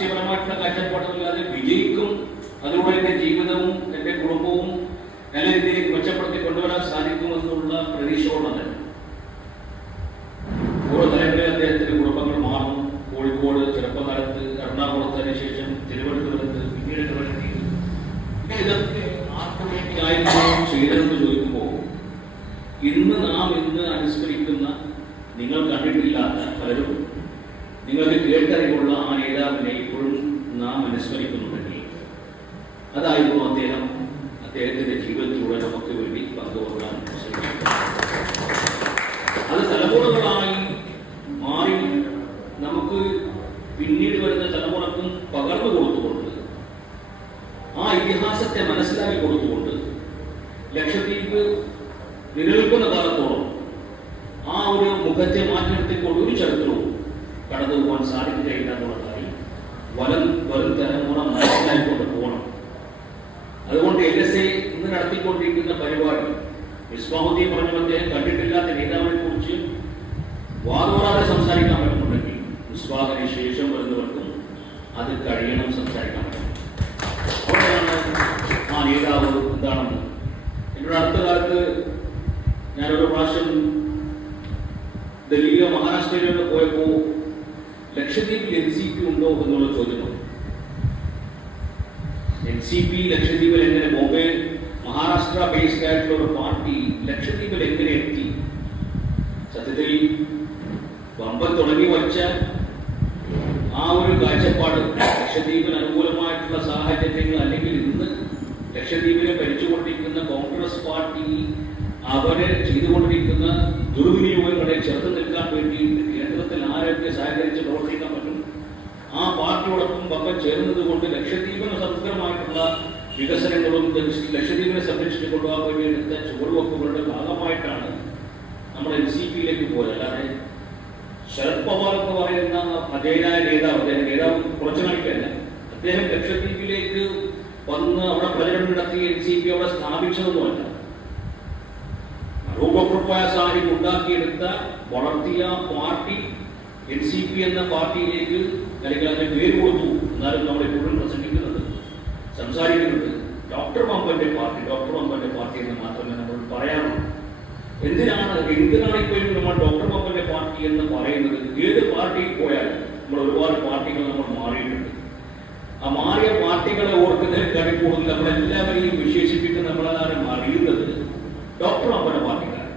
രാഷ്ട്രീയപരമായിട്ടുള്ള കാഴ്ചപ്പാടുകളില്ലാതെ വിജയിക്കും, അതിലൂടെ എൻ്റെ ജീവിതവും എൻ്റെ കുടുംബവും നല്ല രീതിയിലേക്ക് മെച്ചപ്പെടുത്തി കൊണ്ടുവരാൻ സാധിക്കുമെന്നുള്ള പ്രതീക്ഷയോടെ ഓരോ തലങ്ങളിൽ അദ്ദേഹത്തിന്റെ കുടുംബങ്ങൾ മാറും. കോഴിക്കോട്, ചെറുപ്പകാലത്ത് എറണാകുളത്ത്, അതിനുശേഷം തിരുവനന്തപുരത്ത്, പിന്നീട് തിരുവനന്തപുരത്ത്. ഇതൊക്കെ ആർക്കു വേണ്ടിയായിരുന്നു ചെയ്തതെന്ന് ചോദിക്കുമ്പോൾ ഇന്ന് അനുസ്മരിക്കുന്ന, നിങ്ങൾ കണ്ടിട്ടില്ലാത്ത പലരും നിങ്ങൾക്ക് കേട്ടറിവുള്ള ആ നേതാവിനെ ഇപ്പോഴും നാം അനുസ്മരിക്കുന്നുണ്ടെങ്കിൽ അതായിരുന്നു അദ്ദേഹത്തിന്റെ ജീവിതത്തിലൂടെ നമുക്ക് വേണ്ടി പങ്കുവെക്കാൻ ശ്രമിക്കുന്നത്. അത് തലമുറകളായി മാറി നമുക്ക് പിന്നീട് വരുന്ന തലമുറക്കും പകർന്നു കൊടുത്തുകൊണ്ട്, ആ ഇതിഹാസത്തെ മനസ്സിലാക്കി കൊടുത്തുകൊണ്ട് ലക്ഷദ്വീപ് നിലനിൽക്കുന്ന കാലത്തോളം ആ ഒരു മുഖത്തെ മാറ്റി നിർത്തിക്കൊണ്ട് ഒരു ചരിത്രവും കടന്നു പോകാൻ സാധിക്കുകയില്ല എന്നുള്ളതായി വരും തലമുറ മനസ്സിലാക്കിക്കൊണ്ട് പോകണം. അതുകൊണ്ട് LSA ഇന്ന് നടത്തിക്കൊണ്ടിരിക്കുന്ന പരിപാടി, മിസ്ബാഹുദ്ദീൻ പറഞ്ഞ അദ്ദേഹം കണ്ടിട്ടില്ലാത്ത നേതാവിനെ കുറിച്ച് വാദോറാതെ സംസാരിക്കാൻ പറ്റുന്നുണ്ടെങ്കിൽ മിസ്ബാഹിന് ശേഷം വരുന്നവർക്കും അത് കഴിയണം, സംസാരിക്കാൻ പറ്റും. അവിടെയാണ് ആ നേതാവ് എന്താണെന്ന്. എന്നോട് അടുത്ത കാലത്ത് ഞാനൊരു പ്രാവശ്യം ഡൽഹിയിലോ മഹാരാഷ്ട്രയിലോ പോയപ്പോൾ ലക്ഷദ്വീപിൽ NCP ഉണ്ടോ എന്നുള്ള ചോദ്യം. NCP ലക്ഷദ്വീപിൽ എങ്ങനെ, ബോംബെ മഹാരാഷ്ട്ര ബേസ്ഡ് ആയിട്ടുള്ള ഒരു പാർട്ടി ലക്ഷദ്വീപിൽ എങ്ങനെ എത്തി? സത്യത്തിൽ വമ്പൻ തുടങ്ങി വച്ച ആ ഒരു കാഴ്ചപ്പാട് ലക്ഷദ്വീപിന് അനുകൂലമായിട്ടുള്ള സാഹചര്യങ്ങൾ, അല്ലെങ്കിൽ ഇന്ന് ലക്ഷദ്വീപിനെ ഭരിച്ചുകൊണ്ടിരിക്കുന്ന കോൺഗ്രസ് പാർട്ടി അവരെ ചെയ്തുകൊണ്ടിരിക്കുന്ന ദുർവിനിയോഗങ്ങളെ ചെറുത്ത് നിൽക്കാൻ വേണ്ടിയിട്ട് കേന്ദ്രത്തിൽ ആരൊക്കെ സഹകരിച്ച് പ്രവർത്തിക്കാൻ പറ്റും, ആ പാർട്ടിയോടൊപ്പം പക്കം ചേർന്നത് കൊണ്ട് ലക്ഷദ്വീപിന് സമഗ്രമായിട്ടുള്ള വികസനങ്ങളും ലക്ഷദ്വീപിനെ സംരക്ഷിച്ചു കൊണ്ടുപോകാൻ വേണ്ടി എടുത്ത ചുവടുവെപ്പുകളുടെ ഭാഗമായിട്ടാണ് നമ്മൾ NCPയിലേക്ക് പോയത്. അല്ലാതെ ശരത് പവാർ എന്ന് പറയുന്ന അജയനായ നേതാവ് കുറച്ചു കാണിക്കല്ല, അദ്ദേഹം ലക്ഷദ്വീപിലേക്ക് വന്ന് അവിടെ പ്രചരണം നടത്തി NCP അവിടെ സ്ഥാപിച്ചതൊന്നുമല്ല. രൂപപ്രപ്പായ സാഹിബ് ഉണ്ടാക്കിയെടുത്ത വളർത്തിയ പാർട്ടി NCP എന്ന പാർട്ടിയിലേക്ക്, അല്ലെങ്കിൽ അതിന് പേര് കൊടുത്തു. എന്നാലും നമ്മൾ എപ്പോഴും പ്രസംഗിക്കുന്നത്, സംസാരിക്കുന്നത് ഡോക്ടർ മമ്പന്റെ പാർട്ടി എന്ന് മാത്രമേ നമ്മൾ പറയാറുള്ളൂ. എന്തിനാണ് ഇപ്പോഴും നമ്മൾ ഡോക്ടർ മമ്പന്റെ പാർട്ടി എന്ന് പറയുന്നത്? ഏത് പാർട്ടിയിൽ പോയാലും നമ്മൾ ഒരുപാട് പാർട്ടികൾ നമ്മൾ മാറിയിട്ടുണ്ട്. ആ മാറിയ പാർട്ടികളെ ഓർക്കുന്നതിൽ കൂടുതൽ നമ്മളെല്ലാവരെയും വിശേഷിപ്പിച്ച് നമ്മളെല്ലാവരും അറിയുന്നത് ഡോക്ടർ മമ്പന്റെ പാർട്ടിക്കാരാണ്.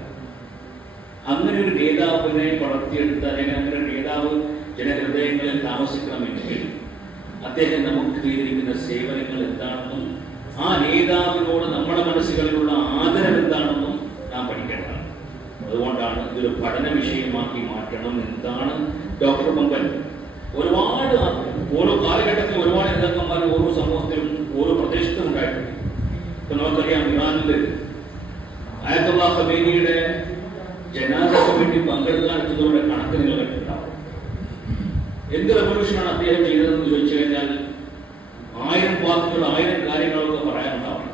അങ്ങനെ ഒരു നേതാവിനെ വളർത്തിയെടുത്ത്, അല്ലെങ്കിൽ അങ്ങനെ ഒരു നേതാവ് ജനഹൃദയങ്ങളിൽ താമസിക്കണമെങ്കിൽ അദ്ദേഹം നമുക്ക് ചെയ്തിരിക്കുന്ന സേവനങ്ങൾ എന്താണെന്നും ആ നേതാവിനോട് നമ്മുടെ മനസ്സുകളിലുള്ള ആദരവ് എന്താണെന്നും നാം പഠിക്കേണ്ടതാണ്. അതുകൊണ്ടാണ് ഇതൊരു പഠന വിഷയമാക്കി മാറ്റണം. എന്താണ് ഡോക്ടർ മമ്പൻ? ഒരുപാട് ഓരോ കാലഘട്ടത്തിൽ ഒരുപാട് നേതാക്കന്മാർ ഓരോ സമൂഹത്തിലും ഓരോ പ്രദേശത്തും ഉണ്ടായിട്ടുണ്ട്. ഇപ്പൊ നമുക്കറിയാം, ഇറാനിൽ അയത്തുള്ള ഖമേനിയുടെ ജനാസയ്ക്ക് വേണ്ടി പങ്കെടുക്കാൻ എത്തുന്നവരുടെ കണക്ക് നിങ്ങൾ കേട്ടിട്ടുണ്ടാവും. എന്ത് റെവല്യൂഷനാണ് അദ്ദേഹം ചെയ്തതെന്ന് ചോദിച്ചു കഴിഞ്ഞാൽ 1000 വാക്കുകൾ 1000 കാര്യങ്ങളൊക്കെ പറയാനുണ്ടാവും.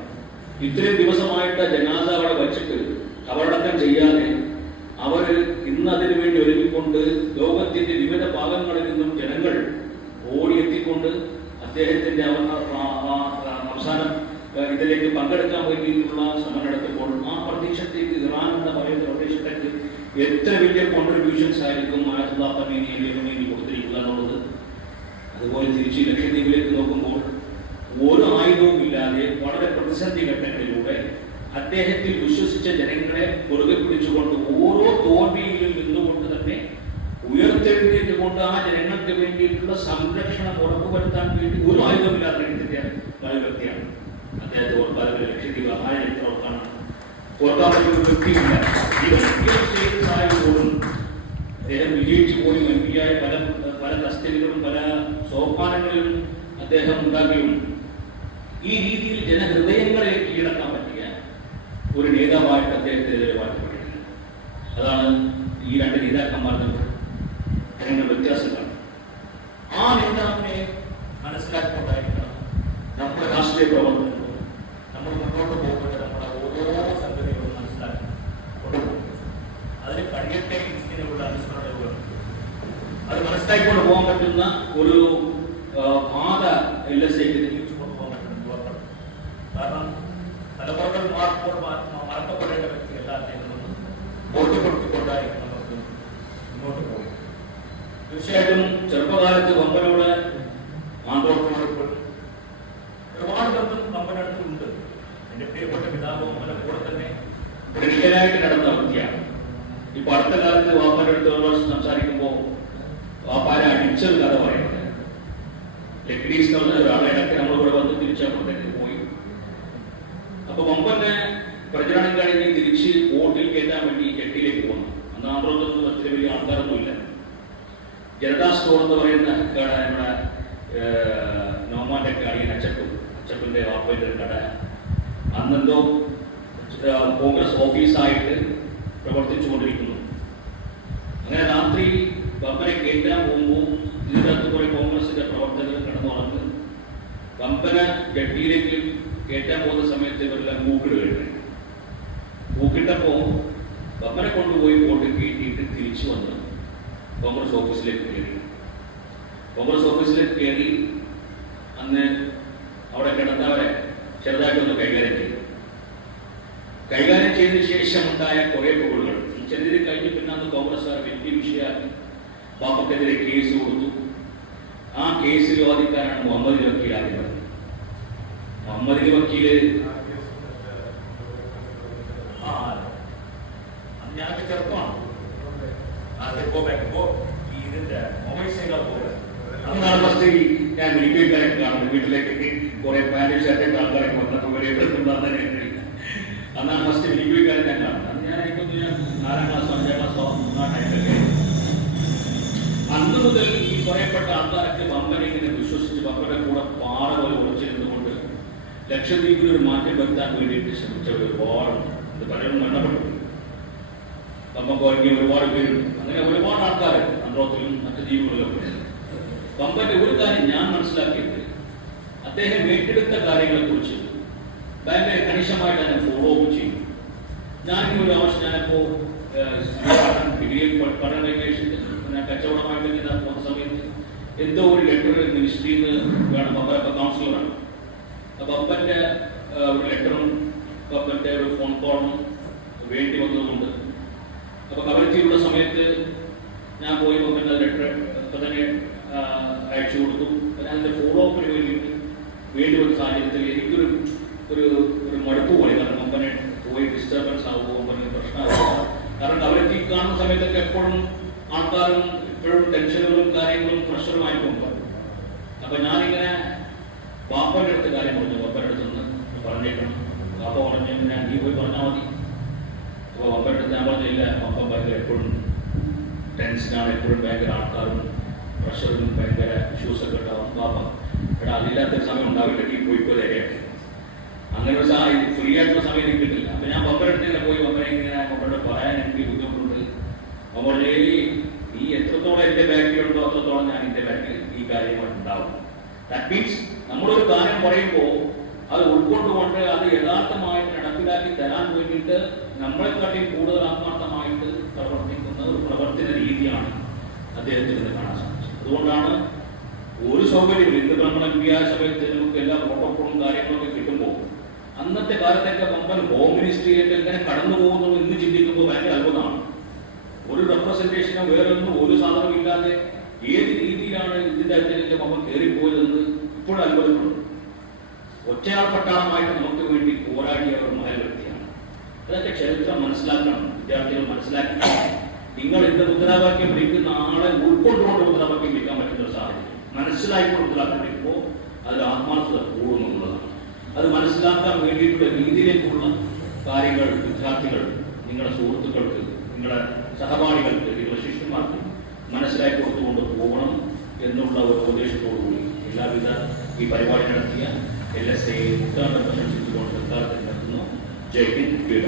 ഇത്രയും ദിവസമായിട്ട് ജനാസ അവിടെ വച്ചിട്ട് കബറടക്കം ചെയ്യാതെ അവർ ഇന്ന് അതിനു വേണ്ടി ഒരുങ്ങിക്കൊണ്ട് ലോകത്തിന്റെ വിവിധ ഭാഗങ്ങളിൽ നിന്നും ജനങ്ങൾ ഓടിയെത്തിക്കൊണ്ട് അദ്ദേഹത്തിന്റെ അവസാനം ഇതിലേക്ക് പങ്കെടുക്കാൻ വേണ്ടിയിട്ടുള്ള ശ്രമം നടത്തുമ്പോൾ ആ പ്രദേശത്തേക്ക്, ഇറാൻ എന്ന് പറയുന്ന പ്രദേശത്തേക്ക് എത്ര വലിയ കോൺട്രിബ്യൂഷൻസ് ആയിരിക്കും ആയത്തുള്ള ഖമേനി കൊടുത്തിരിക്കുക എന്നുള്ളത്. അതുപോലെ തിരിച്ച് ലക്ഷദ്വീപിലേക്ക് നോക്കുമ്പോൾ ഒരു ആയുധവും ഇല്ലാതെ വളരെ പ്രതിസന്ധി ഘട്ടങ്ങളിലൂടെ അദ്ദേഹത്തിൽ വിശ്വസിച്ച ജനങ്ങളെ മുറുകെ പിടിച്ചുകൊണ്ട് ഓരോ തോൽവിയിലും നിന്നുകൊണ്ട് തന്നെ ഉയർത്തെഴുന്നേറ്റുകൊണ്ട് ആ ജനങ്ങൾക്ക് വേണ്ടിയിട്ടുള്ള സംരക്ഷണം ഉറപ്പുവരുത്താൻ വേണ്ടി ഒരു ആയുധമില്ലാത്ത വ്യക്തിയാണ് അദ്ദേഹത്തെ ഓർക്കാതെ. ലക്ഷദ്വീപ് ആ ചരിത്രം ഓർക്കാൻ പറ്റുന്ന വ്യക്തിയില്ല. പോലും അദ്ദേഹം വിജയിച്ചു പോയി MP ആയി പല തസ്തികകളും പല സോപാനങ്ങളിലും അദ്ദേഹം ഉണ്ടാക്കിയും ഈ രീതിയിൽ ജനഹൃദയങ്ങളെ കീഴടക്കാൻ പറ്റിയ ഒരു നേതാവായിട്ട് അദ്ദേഹത്തെ മാറ്റപ്പെട്ടിട്ടില്ല. അതാണ് ഈ രണ്ട് നേതാക്കന്മാർ തമ്മിൽ വ്യത്യാസങ്ങൾ. ആ നേതാവിനെ മനസ്സിലാക്കിക്കൊണ്ടായിരിക്കണം നമ്മുടെ രാഷ്ട്രീയ പ്രവർത്തനങ്ങളും നമ്മൾ മുന്നോട്ട് പോകുന്നത്. നമ്മുടെ ഓരോ സംഗതികളും മനസ്സിലാക്കി കൊണ്ടുപോകും. അതിന് കഴിയട്ടെ ഇങ്ങനെയുള്ള അനുസ്മരണങ്ങൾ അത് മനസ്സിലാക്കിക്കൊണ്ട് പോകാൻ പറ്റുന്ന ഒരു LSA തിരിച്ചു കൊണ്ടുപോകാൻ പറ്റുന്ന യുവാക്കൾ. കാരണം തലമുറകൾ മറക്കപ്പെടേണ്ട വ്യക്തിയല്ല അദ്ദേഹം ബോധ്യപ്പെടുത്തിക്കൊണ്ടായിരിക്കും നമുക്ക് മുന്നോട്ട് പോകും. തീർച്ചയായിട്ടും ചെറുപ്പകാലത്ത് വമ്പനോട് മാന്തോട്ടോടൊപ്പം ഒരുപാട് ബന്ധം കമ്പനടുത്തുണ്ട്. എൻ്റെ പ്രിയപ്പെട്ട പിതാവ് വമ്പനെ കൂടെ തന്നെ ക്രിമിനലായിട്ട് നടന്ന വ്യക്തിയാണ്. ഇപ്പൊ അടുത്ത കാലത്ത് വാപ്പാന്റെ അടുത്ത് സംസാരിക്കുമ്പോൾ വാപ്പാരെ അടിച്ചൊരു കഥ പറയുന്നത് ലക്ഡീസ് എന്ന് പറഞ്ഞ ഒരാളെ ഇടയ്ക്ക് നമ്മളിവിടെ വന്ന് തിരിച്ചപ്പോഴത്തേക്ക് പോയി. അപ്പൊ വമ്പനെ പ്രചരണം കഴിഞ്ഞ് തിരിച്ച് ബോട്ടിൽ കയറ്റാൻ വേണ്ടി ജെട്ടിയിലേക്ക് പോകുന്നു. അന്ന് ആന്ധ്രത്തിൽ ഒത്തിരി വലിയ ആൾക്കാരൊന്നുമില്ല. ജനതാ സ്റ്റോർ എന്ന് പറയുന്ന കട നമ്മുടെ നോമാന്റെ അടിയൻ അച്ചപ്പിന്റെ വാപ്പന്റെ കട അന്നെന്തോ കോൺഗ്രസ് ഓഫീസായിട്ട് പ്രവർത്തിച്ചുകൊണ്ടിരിക്കുന്നു. അങ്ങനെ രാത്രി വമ്പനെ കയറ്റാൻ പോകുമ്പോൾ ഇതിനകത്ത് കുറെ കോൺഗ്രസിന്റെ പ്രവർത്തകർ കടന്നു വന്ന് വമ്പന ജട്ടിയിലേക്ക് കയറ്റാൻ പോകുന്ന സമയത്ത് ഇവരെല്ലാം കൂക്കിട് കഴിഞ്ഞു. കൂക്കിട്ടപ്പോ വമ്പനെ കൊണ്ടുപോയി ബോട്ടിൽ കയറ്റിയിട്ട് തിരിച്ചു വന്ന് കോൺഗ്രസ് ഓഫീസിലേക്ക് കയറി. കോൺഗ്രസ് ഓഫീസിലേക്ക് കയറി അന്ന് അവിടെ കിടന്നവരെ ചെറുതായിട്ടൊന്ന് കൈകാര്യം ചെയ്തു. കൈകാര്യം ചെയ്തതിനു ശേഷം ഉണ്ടായ കുറെ പുകളുകൾ ചെറുതിന് കഴിഞ്ഞ് പിന്നെ അന്ന് കോൺഗ്രസ്സുകാർ വലിയ വിഷയമാക്കി ബാപ്പക്കെതിരെ കേസ് കൊടുത്തു. ആ കേസിൽ വാദിക്കാനാണ് മുഹമ്മദ് വക്കീൽ ആദ്യം പറഞ്ഞത്. മുഹമ്മദ് വക്കീല് ഞാനൊക്കെ ചെറുപ്പമാണ്. ഇതിന്റെ മൊബൈൽ അന്നാണ് ഫസ്റ്റ് ഞാൻ വീട്ടിലേക്കാരൊക്കെ കാണുന്നത്. വീട്ടിലേക്ക് കുറെ പാന്റ് ഷർട്ടൊക്കെ ആൾക്കാരൊക്കെ വന്നപ്പോൾ വലിയ അന്നാണ് ഫസ്റ്റ് വീട്ടിലേക്കാരൻ ഞാൻ കാണുന്നത്. അന്ന് ഞാൻ എനിക്കൊന്ന് 4ാം ക്ലാസ്സോ 5ാം ക്ലാസ്സോ ആ ടൈമിലൊക്കെ. അന്ന് മുതൽ ഈ പറയപ്പെട്ട ആൾക്കാരൊക്കെ വമ്പനെ ഇങ്ങനെ വിശ്വസിച്ച് വമ്പന്റെ കൂടെ പാറ പോലെ ഒളിച്ചിരുന്നുകൊണ്ട് ലക്ഷദ്വീപിൽ ഒരു മാറ്റം വരുത്താൻ വേണ്ടിയിട്ട് ശ്രമിച്ചവർ ഒരുപാടുണ്ട്. ഇത് പലരും മരണപ്പെട്ടു. വമ്പൻ കോരങ്ങി ഒരുപാട് പേരുണ്ട്. അങ്ങനെ ഒരുപാട് ആൾക്കാർ ആന്ധ്രത്തിലും മറ്റു ദ്വീപുകളിലൊക്കെ. വമ്പന്റെ ഒരു കാര്യം ഞാൻ മനസ്സിലാക്കിയത് അദ്ദേഹം ഏറ്റെടുത്ത കാര്യങ്ങളെ കുറിച്ച് ഭയങ്കര കണിശമായിട്ട് തന്നെ ഫോളോ അപ്പ് ചെയ്യും. ഞാനിങ്ങനെ ഒരു ആവശ്യം ഞാനിപ്പോ ഡിഗ്രിയിൽ പഠന ഞാൻ കച്ചവടമായിട്ട് ഇങ്ങനെ പോകുന്ന സമയത്ത് എന്തോ ഒരു ലെറ്റർ മിനിസ്ട്രിയിൽ നിന്ന് വേണം. വമ്പനൊക്കെ കൗൺസിലറാണ്. അപ്പൊ വമ്പന്റെ ഒരു ലെറ്ററും വമ്പന്റെ ഒരു ഫോൺ കോളും വേണ്ടി വന്നതുകൊണ്ട് അപ്പൊ കവരത്തിയുള്ള സമയത്ത് ഞാൻ പോയി വമ്പന്റെ ലെറ്റർ ഇപ്പൊ തന്നെ അയച്ചു കൊടുത്തു. ഞാൻ അതിന്റെ ഫോളോ അപ്പിന് വേണ്ടി വന്ന സാഹചര്യത്തിൽ എനിക്കൊരു ഒരു ഒരു മടുപ്പ് പോലെ. കാരണം വമ്പനെ പോയി ഡിസ്റ്റർബൻസ് ആവുമോ, വമ്പന് പ്രശ്നമാവുമോ. കാരണം കവരത്തി കാണുന്ന സമയത്തൊക്കെ എപ്പോഴും ആൾക്കാരും ഇപ്പോഴും ടെൻഷനുകളും കാര്യങ്ങളും പ്രഷറുമായിരിക്കും. അപ്പൊ ഞാനിങ്ങനെ വാപ്പന്റെ അടുത്ത് കാര്യം പറഞ്ഞു. വാപ്പന്റെ അടുത്ത് നിന്ന് പറഞ്ഞേക്കണം. വാപ്പ പറഞ്ഞു ഞാൻ നീ പോയി പറഞ്ഞാൽ മതി. അപ്പോൾ വാപ്പന്റെ അടുത്ത് ഞാൻ പറഞ്ഞില്ല. വാപ്പ ഭയങ്കര എപ്പോഴും ടെൻഷനാണ്, എപ്പോഴും ഭയങ്കര ആൾക്കാരും പ്രഷറിനും ഭയങ്കര ഇഷ്യൂസൊക്കെ ഉണ്ടാവും. വാപ്പ എടാ അതില്ലാത്തൊരു സമയം ഉണ്ടാവില്ല, നീ പോയി തരികയാണ്. അങ്ങനെ ഒരു ഫ്രീ ആയിട്ടുള്ള സമയം എനിക്ക് കിട്ടില്ല. അപ്പൊ ഞാൻ വമ്പന്റെ അടുത്ത് ഇങ്ങനെ പോയി വമ്പനെ ഇങ്ങനെ വമ്പനോട് പറയാൻ എനിക്ക് ബുദ്ധിമുട്ടുണ്ട്. വമ്പ നീ എത്രത്തോളം എന്റെ ബാക്കിലുണ്ടോ അത്രത്തോളം ഞാൻ എന്റെ ബാക്കിൽ ഈ കാര്യങ്ങൾ ഉണ്ടാവും. ദാറ്റ് മീൻസ് നമ്മളൊരു കാര്യം പറയുമ്പോൾ അത് ഉൾക്കൊണ്ടുകൊണ്ട് അത് യഥാർത്ഥമായിട്ട് നടപ്പിലാക്കി തരാൻ വേണ്ടിയിട്ട് നമ്മളെക്കാട്ടി കൂടുതൽ ആത്മാർത്ഥമായിട്ട് പ്രവർത്തിക്കുന്ന ഒരു പ്രവർത്തന രീതിയാണ് അദ്ദേഹത്തിൽ നിന്ന് കാണാൻ സാധിച്ചത്. അതുകൊണ്ടാണ് ഒരു സൗകര്യം ഇന്ന് നമ്മൾ ഇന്ത്യ സമയത്ത് നമുക്ക് എല്ലാ പ്രോട്ടോക്കോളും കാര്യങ്ങളൊക്കെ കിട്ടുമ്പോൾ അന്നത്തെ കാലത്തൊക്കെ വമ്പൻ ഹോം മിനിസ്ട്രിയിലേക്ക് എങ്ങനെ കടന്നു പോകുന്നു എന്ന് ചിന്തിക്കുമ്പോൾ ഭയങ്കര അത്ഭുതമാണ്. ഒരു റെപ്രസെന്റേഷനോ വേറെ ഒന്നും ഒരു സാധനം ഇല്ലാതെ ഏത് രീതിയിലാണ് ഇതിന്റെ അടുത്തേക്ക് വമ്പൻ കയറിപ്പോയതെന്ന് ഇപ്പോഴും അത്ഭുതപ്പെടും. ഒറ്റയാൾ പട്ടാളമായിട്ട് നമുക്ക് വേണ്ടി പോരാടിയ ഒരു മഹൽ വ്യക്തിയാണ്. അതൊക്കെ ചരിത്രം മനസ്സിലാക്കണം, വിദ്യാർത്ഥികൾ മനസ്സിലാക്കണം. നിങ്ങൾ ഇന്ന് മുദ്രാവാക്യം വിളിക്കുന്ന ആളെ ഉൾക്കൊണ്ടുകൊണ്ട് മുദ്രാവാക്യം വിളിക്കാൻ പറ്റുന്ന ഒരു സാഹചര്യം മനസ്സിലാക്കിക്കൊണ്ട് മുദ്രാവാക്യം വിളിക്കുമ്പോൾ അതിൽ ആത്മാർത്ഥത കൂടുമെന്നുള്ളതാണ്. അത് മനസ്സിലാക്കാൻ വേണ്ടിയിട്ടുള്ള രീതിയിലേക്കുള്ള കാര്യങ്ങൾ വിദ്യാർത്ഥികൾ, നിങ്ങളുടെ സുഹൃത്തുക്കൾക്ക്, നിങ്ങളുടെ സഹപാഠികൾക്ക്, നിങ്ങളുടെ ശിഷ്യന്മാർക്ക് മനസ്സിലാക്കി കൊടുത്തുകൊണ്ട് പോകണം എന്നുള്ള ഒരു ഉദ്ദേശത്തോടുകൂടി എല്ലാവിധ ഈ പരിപാടി നടത്തിയ LSA മുക്താണ്ട് പ്രശംസിച്ചുകൊണ്ട് നിർത്തുന്നു. ജയ് ഹിന്ദ്.